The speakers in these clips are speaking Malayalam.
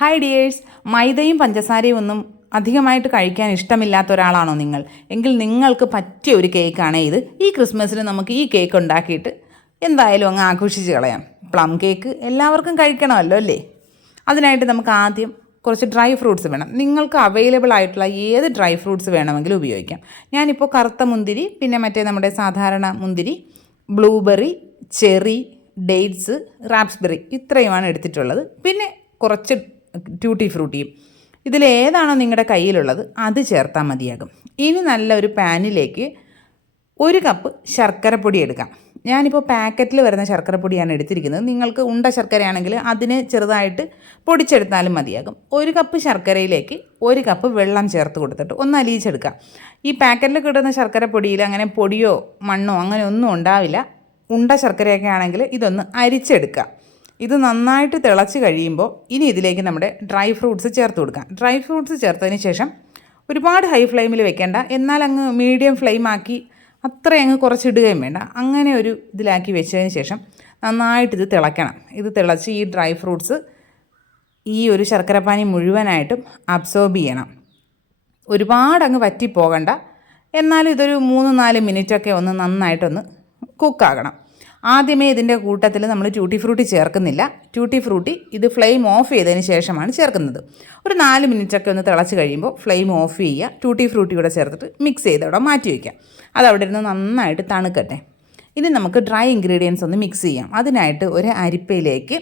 ഹായ് ഡിയേഴ്സ്, മൈദയും പഞ്ചസാരയും ഒന്നും അധികമായിട്ട് കഴിക്കാൻ ഇഷ്ടമില്ലാത്ത ഒരാളാണോ നിങ്ങൾ? എങ്കിൽ നിങ്ങൾക്ക് പറ്റിയ ഒരു കേക്കാണ് ഇത്. ഈ ക്രിസ്മസിന് നമുക്ക് ഈ കേക്ക് ഉണ്ടാക്കിയിട്ട് എന്തായാലും അങ്ങ് ആഘോഷിച്ച് കളയാം. പ്ലം കേക്ക് എല്ലാവർക്കും കഴിക്കണമല്ലോ അല്ലേ? അതിനായിട്ട് നമുക്ക് ആദ്യം കുറച്ച് ഡ്രൈ ഫ്രൂട്ട്സ് വേണം. നിങ്ങൾക്ക് അവൈലബിൾ ആയിട്ടുള്ള ഏത് ഡ്രൈ ഫ്രൂട്ട്സ് വേണമെങ്കിലും ഉപയോഗിക്കാം. ഞാനിപ്പോൾ കറുത്ത മുന്തിരി, പിന്നെ നമ്മുടെ സാധാരണ മുന്തിരി, ബ്ലൂബെറി, ചെറി, ഡേറ്റ്സ്, റാപ്സ്ബെറി ഇത്രയുമാണ് എടുത്തിട്ടുള്ളത്. പിന്നെ കുറച്ച് ട്യൂട്ടി ഫ്രൂട്ടിയും. ഇതിലേതാണോ നിങ്ങളുടെ കയ്യിലുള്ളത് അത് ചേർത്താൽ മതിയാകും. ഇനി നല്ലൊരു പാനിലേക്ക് 1 കപ്പ് ശർക്കരപ്പൊടി എടുക്കാം. ഞാനിപ്പോൾ പാക്കറ്റിൽ വരുന്ന ശർക്കരപ്പൊടിയാണ് എടുത്തിരിക്കുന്നത്. നിങ്ങൾക്ക് ഉണ്ട ശർക്കരയാണെങ്കിൽ അതിനെ ചെറുതായിട്ട് പൊടിച്ചെടുത്താലും മതിയാകും. 1 കപ്പ് ശർക്കരയിലേക്ക് 1 കപ്പ് വെള്ളം ചേർത്ത് കൊടുത്തിട്ട് ഒന്ന് അലിയിച്ചെടുക്കാം. ഈ പാക്കറ്റിൽ കിട്ടുന്ന ശർക്കരപ്പൊടിയിൽ അങ്ങനെ പൊടിയോ മണ്ണോ അങ്ങനെ ഒന്നും ഉണ്ടാവില്ല. ഉണ്ട ശർക്കരയൊക്കെ ആണെങ്കിൽ ഇതൊന്ന് അരിച്ചെടുക്കാം. ഇത് നന്നായിട്ട് തിളച്ച് കഴിയുമ്പോൾ ഇനി ഇതിലേക്ക് നമ്മുടെ ഡ്രൈ ഫ്രൂട്ട്സ് ചേർത്ത് കൊടുക്കാം. ഡ്രൈ ഫ്രൂട്ട്സ് ചേർത്തതിന് ശേഷം ഒരുപാട് ഹൈ ഫ്ലെയിമിൽ വെക്കേണ്ട, എന്നാൽ അങ്ങ് മീഡിയം ഫ്ലെയിം ആക്കി അത്ര അങ്ങ് കുറച്ചിടുകയും വേണ്ട. അങ്ങനെ ഒരു ഇതിലാക്കി വെച്ചതിന് ശേഷം നന്നായിട്ട് ഇത് തിളയ്ക്കണം. ഇത് തിളച്ച് ഈ ഡ്രൈ ഫ്രൂട്ട്സ് ഈ ഒരു ശർക്കരപ്പാനി മുഴുവനായിട്ടും അബ്സോർബ് ചെയ്യണം. ഒരുപാട് അങ്ങ് വറ്റിപ്പോകണ്ട, എന്നാലും ഇതൊരു 3-4 മിനിറ്റൊക്കെ ഒന്ന് നന്നായിട്ടൊന്ന് കുക്കാകണം. ആദ്യമേ ഇതിൻ്റെ കൂട്ടത്തിൽ നമ്മൾ ട്യൂട്ടി ഫ്രൂട്ടി ചേർക്കുന്നില്ല. ട്യൂട്ടി ഫ്രൂട്ടി ഇത് ഫ്ലെയിം ഓഫ് ചെയ്തതിന് ശേഷമാണ് ചേർക്കുന്നത്. ഒരു 4 മിനിറ്റൊക്കെ ഒന്ന് തിളച്ച് കഴിയുമ്പോൾ ഫ്ലെയിം ഓഫ് ചെയ്യുക. ട്യൂട്ടി ഫ്രൂട്ടി കൂടെ ചേർത്തിട്ട് മിക്സ് ചെയ്ത് അവിടെ മാറ്റി വയ്ക്കുക. അത് അവിടെ ഇരുന്ന് നന്നായിട്ട് തണുക്കട്ടെ. ഇനി നമുക്ക് ഡ്രൈ ഇൻഗ്രീഡിയൻസ് ഒന്ന് മിക്സ് ചെയ്യാം. അതിനായിട്ട് ഒരു അരിപ്പയിലേക്ക്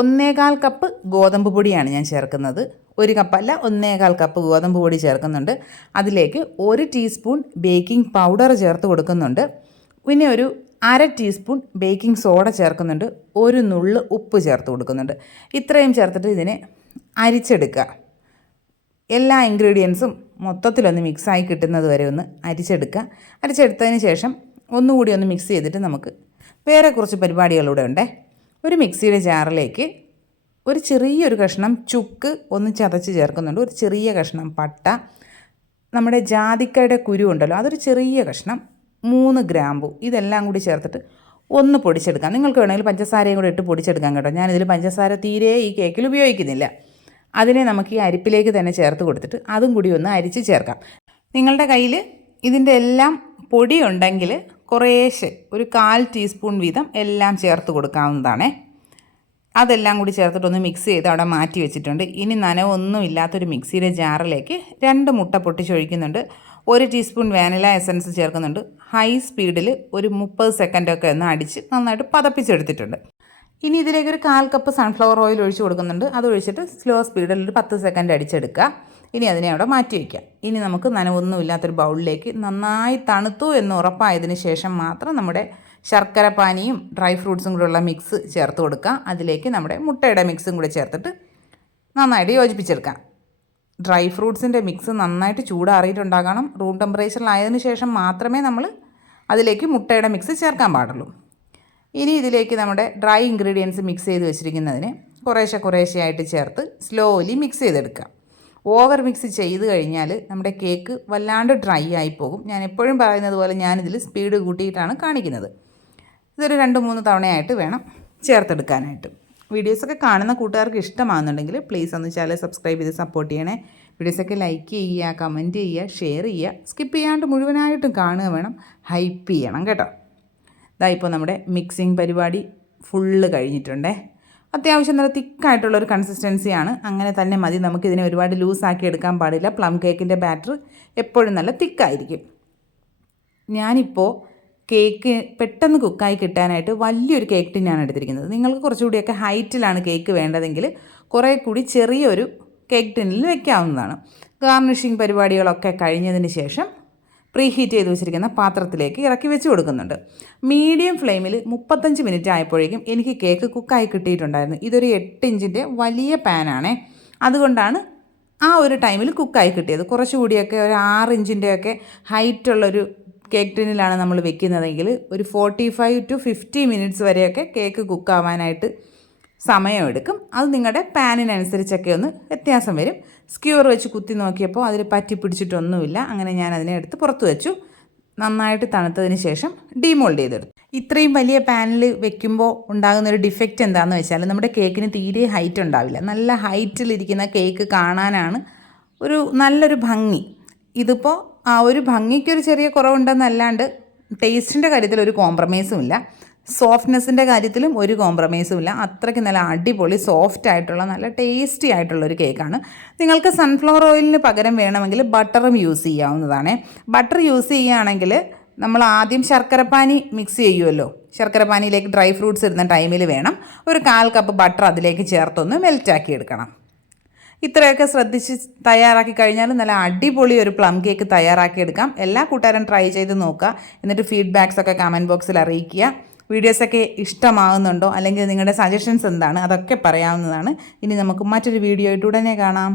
1/4 കപ്പ് ഗോതമ്പ് പൊടിയാണ് ഞാൻ ചേർക്കുന്നത്. 1 കപ്പല്ല, 1/4 കപ്പ് ഗോതമ്പ് പൊടി ചേർക്കുന്നുണ്ട്. അതിലേക്ക് 1 ടീസ്പൂൺ ബേക്കിംഗ് പൗഡർ ചേർത്ത് കൊടുക്കുന്നുണ്ട്. പിന്നെ ഒരു 1/2 ടീസ്പൂൺ ബേക്കിംഗ് സോഡ ചേർക്കുന്നുണ്ട്. 1 നുള്ള് ഉപ്പ് ചേർത്ത് കൊടുക്കുന്നുണ്ട്. ഇത്രയും ചേർത്തിട്ട് ഇതിനെ അരിച്ചെടുക്കുക. എല്ലാ ഇൻഗ്രീഡിയൻസും മൊത്തത്തിലൊന്ന് മിക്സായി കിട്ടുന്നത് വരെ ഒന്ന് അരിച്ചെടുക്കുക. അരിച്ചെടുത്തതിന് ശേഷം ഒന്നുകൂടി ഒന്ന് മിക്സ് ചെയ്തിട്ട് നമുക്ക് വേറെ കുറച്ച് പരിപാടികളിലൂടെ ഉണ്ടേ. ഒരു മിക്സിയുടെ ജാറിലേക്ക് ഒരു ചെറിയൊരു കഷ്ണം ചുക്ക് ഒന്ന് ചതച്ച് ചേർക്കുന്നുണ്ട്. ഒരു ചെറിയ കഷ്ണം പട്ട, നമ്മുടെ ജാതിക്കയുടെ കുരു ഉണ്ടല്ലോ അതൊരു ചെറിയ കഷ്ണം, 3 ഗ്രാമ്പു, ഇതെല്ലാം കൂടി ചേർത്തിട്ട് ഒന്ന് പൊടിച്ചെടുക്കാം. നിങ്ങൾക്ക് വേണമെങ്കിൽ പഞ്ചസാരയും കൂടെ ഇട്ട് പൊടിച്ചെടുക്കാം കേട്ടോ. ഞാനിതിൽ പഞ്ചസാര തീരെ ഈ കേക്കിൽ ഉപയോഗിക്കുന്നില്ല. അതിനെ നമുക്ക് ഈ അരിപ്പിലേക്ക് തന്നെ ചേർത്ത് കൊടുത്തിട്ട് അതും കൂടി ഒന്ന് അരിച്ച് ചേർക്കാം. നിങ്ങളുടെ കയ്യിൽ ഇതിൻ്റെ എല്ലാം പൊടി ഉണ്ടെങ്കിൽ കുറേശ്ശെ ഒരു 1/4 ടീസ്പൂൺ വീതം എല്ലാം ചേർത്ത് കൊടുക്കാവുന്നതാണേ. അതെല്ലാം കൂടി ചേർത്തിട്ടൊന്ന് മിക്സ് ചെയ്ത് അവിടെ മാറ്റി വെച്ചിട്ടുണ്ട്. ഇനി നനവൊന്നും ഇല്ലാത്തൊരു മിക്സിയുടെ ജാറിലേക്ക് 2 മുട്ട പൊട്ടിച്ചൊഴിക്കുന്നുണ്ട്. 1 ടീസ്പൂൺ വാനില എസൻസ് ചേർക്കുന്നുണ്ട്. ഹൈ സ്പീഡിൽ ഒരു 30 സെക്കൻഡൊക്കെ ഒന്ന് അടിച്ച് നന്നായിട്ട് പതപ്പിച്ചെടുത്തിട്ടുണ്ട്. ഇനി ഇതിലേക്ക് ഒരു 1/4 കപ്പ് സൺഫ്ലവർ ഓയിൽ ഒഴിച്ച് കൊടുക്കുന്നുണ്ട്. അത് ഒഴിച്ചിട്ട് സ്ലോ സ്പീഡിൽ ഒരു 10 സെക്കൻഡ് അടിച്ചെടുക്കുക. ഇനി അതിനെ അവിടെ മാറ്റി വയ്ക്കുക. ഇനി നമുക്ക് നനവൊന്നും ഇല്ലാത്തൊരു ബൗളിലേക്ക് നന്നായി തണുത്തു എന്ന് ഉറപ്പായതിന് ശേഷം മാത്രം നമ്മുടെ ശർക്കരപ്പാനിയും ഡ്രൈ ഫ്രൂട്ട്സും കൂടെയുള്ള മിക്സ് ചേർത്ത് കൊടുക്കുക. അതിലേക്ക് നമ്മുടെ മുട്ടയുടെ മിക്സും കൂടെ ചേർത്തിട്ട് നന്നായിട്ട് യോജിപ്പിച്ചെടുക്കാം. ഡ്രൈ ഫ്രൂട്ട്സിൻ്റെ മിക്സ് നന്നായിട്ട് ചൂടാറിയിട്ടുണ്ടാകണം. റൂം ടെമ്പറേച്ചറിലായതിനു ശേഷം മാത്രമേ നമ്മൾ അതിലേക്ക് മുട്ടയുടെ മിക്സ് ചേർക്കാൻ പാടുള്ളൂ. ഇനി ഇതിലേക്ക് നമ്മുടെ ഡ്രൈ ഇൻഗ്രീഡിയൻസ് മിക്സ് ചെയ്ത് വെച്ചിരിക്കുന്നതിന് കുറേശ്ശെയായിട്ട് ചേർത്ത് സ്ലോലി മിക്സ് ചെയ്തെടുക്കുക. ഓവർ മിക്സ് ചെയ്ത് കഴിഞ്ഞാൽ നമ്മുടെ കേക്ക് വല്ലാണ്ട് ഡ്രൈ ആയി പോകും. ഞാൻ എപ്പോഴും പറയുന്നത് പോലെ ഞാനിതിൽ സ്പീഡ് കൂട്ടിയിട്ടാണ് കാണിക്കുന്നത്. ഇതൊരു 2-3 തവണയായിട്ട് വേണം ചേർത്തെടുക്കാനായിട്ട്. വീഡിയോസൊക്കെ കാണുന്ന കൂട്ടുകാർക്ക് ഇഷ്ടമാകുന്നുണ്ടെങ്കിൽ പ്ലീസ് ഒന്ന് ചാനൽ സബ്സ്ക്രൈബ് ചെയ്ത് സപ്പോർട്ട് ചെയ്യണേ. വീഡിയോസൊക്കെ ലൈക്ക് ചെയ്യുക, കമൻറ്റ് ചെയ്യുക, ഷെയർ ചെയ്യുക. സ്കിപ്പ് ചെയ്യാണ്ട് മുഴുവനായിട്ടും കാണുക വേണം. ഹൈപ്പ് ചെയ്യണം കേട്ടോ. ഇതാ ഇപ്പോൾ നമ്മുടെ മിക്സിങ് പരിപാടി ഫുള്ള് കഴിഞ്ഞിട്ടുണ്ടേ. അത്യാവശ്യം നല്ല തിക്കായിട്ടുള്ളൊരു കൺസിസ്റ്റൻസിയാണ്. അങ്ങനെ തന്നെ മതി. നമുക്കിതിനെ ഒരുപാട് ലൂസാക്കി എടുക്കാൻ പാടില്ല. പ്ലം കേക്കിൻ്റെ ബാറ്റർ എപ്പോഴും നല്ല തിക്കായിരിക്കും. ഞാനിപ്പോൾ കേക്ക് പെട്ടെന്ന് കുക്കായി കിട്ടാനായിട്ട് വലിയൊരു കേക്ക് ടിന്നാണ് എടുത്തിരിക്കുന്നത്. നിങ്ങൾക്ക് കുറച്ചുകൂടിയൊക്കെ ഹൈറ്റിലാണ് കേക്ക് വേണ്ടതെങ്കിൽ കുറേ കൂടി ചെറിയൊരു കേക്ക് ടിന്നിൽ വെക്കാവുന്നതാണ്. ഗാർണിഷിങ് പരിപാടികളൊക്കെ കഴിഞ്ഞതിന് ശേഷം പ്രീ ഹീറ്റ് ചെയ്ത് വെച്ചിരിക്കുന്ന പാത്രത്തിലേക്ക് ഇറക്കി വെച്ച് കൊടുക്കുന്നുണ്ട്. മീഡിയം ഫ്ലെയിമിൽ 35 മിനിറ്റ് ആയപ്പോഴേക്കും എനിക്ക് കേക്ക് കുക്കായി കിട്ടിയിട്ടുണ്ടായിരുന്നു. ഇതൊരു 8 ഇഞ്ചിൻ്റെ വലിയ പാനാണേ. അതുകൊണ്ടാണ് ആ ഒരു ടൈമിൽ കുക്കായി കിട്ടിയത്. കുറച്ചുകൂടിയൊക്കെ ഒരു 6 ഇഞ്ചിൻ്റെയൊക്കെ ഹൈറ്റുള്ളൊരു കേക്ക് ടിന്നിലാണ് നമ്മൾ വെക്കുന്നതെങ്കിൽ ഒരു 45 to 50 മിനിറ്റ്സ് വരെയൊക്കെ കേക്ക് കുക്കാവാനായിട്ട് സമയമെടുക്കും. അത് നിങ്ങളുടെ പാനിനനുസരിച്ചൊക്കെ ഒന്ന് വ്യത്യാസം വരും. സ്ക്യൂർ വെച്ച് കുത്തി നോക്കിയപ്പോൾ അതിൽ പറ്റി പിടിച്ചിട്ടൊന്നുമില്ല. അങ്ങനെ ഞാൻ അതിനെ എടുത്ത് പുറത്ത് വെച്ചു. നന്നായിട്ട് തണുത്തതിന് ശേഷം ഡീമോൾഡ് ചെയ്തെടുത്തു. ഇത്രയും വലിയ പാനിൽ വെക്കുമ്പോൾ ഉണ്ടാകുന്ന ഒരു ഡിഫക്റ്റ് എന്താണെന്ന് വെച്ചാൽ നമ്മുടെ കേക്കിന് തീരെ ഹൈറ്റ് ഉണ്ടാവില്ല. നല്ല ഹൈറ്റിലിരിക്കുന്ന കേക്ക് കാണാനാണ് നല്ലൊരു ഭംഗി. ഇതിപ്പോൾ ആ ഒരു ഭംഗിക്കൊരു ചെറിയ കുറവുണ്ടെന്നല്ലാണ്ട് ടേസ്റ്റിൻ്റെ കാര്യത്തിൽ ഒരു കോംപ്രമൈസും ഇല്ല, സോഫ്റ്റ്നെസ്സിൻ്റെ കാര്യത്തിലും ഒരു കോംപ്രമൈസും ഇല്ല. അത്രയ്ക്ക് നല്ല അടിപൊളി സോഫ്റ്റ് ആയിട്ടുള്ള നല്ല ടേസ്റ്റി ആയിട്ടുള്ളൊരു കേക്കാണ്. നിങ്ങൾക്ക് സൺഫ്ലവർ ഓയിലിന് പകരം വേണമെങ്കിൽ ബട്ടറും യൂസ് ചെയ്യാവുന്നതാണ്. ബട്ടർ യൂസ് ചെയ്യുകയാണെങ്കിൽ നമ്മൾ ആദ്യം ശർക്കരപ്പാനി മിക്സ് ചെയ്യുമല്ലോ, ശർക്കരപ്പാനിയിലേക്ക് ഡ്രൈ ഫ്രൂട്ട്സ് ഇടുന്ന ടൈമിൽ വേണം 1/4 കപ്പ് ബട്ടർ അതിലേക്ക് ചേർത്തൊന്ന് മെൽറ്റാക്കി എടുക്കണം. ഇത്രയൊക്കെ ശ്രദ്ധിച്ച് തയ്യാറാക്കി കഴിഞ്ഞാൽ നല്ല അടിപൊളി ഒരു പ്ലം കേക്ക് തയ്യാറാക്കിയെടുക്കാം. എല്ലാ കൂട്ടുകാരും ട്രൈ ചെയ്ത് നോക്കുക. എന്നിട്ട് ഫീഡ്ബാക്സൊക്കെ കമൻറ്റ് ബോക്സിൽ അറിയിക്കുക. വീഡിയോസൊക്കെ ഇഷ്ടമാകുന്നുണ്ടോ അല്ലെങ്കിൽ നിങ്ങളുടെ സജഷൻസ് എന്താണ് അതൊക്കെ പറയാവുന്നതാണ്. ഇനി നമുക്ക് മറ്റൊരു വീഡിയോ ആയിട്ട് ഉടനെ കാണാം.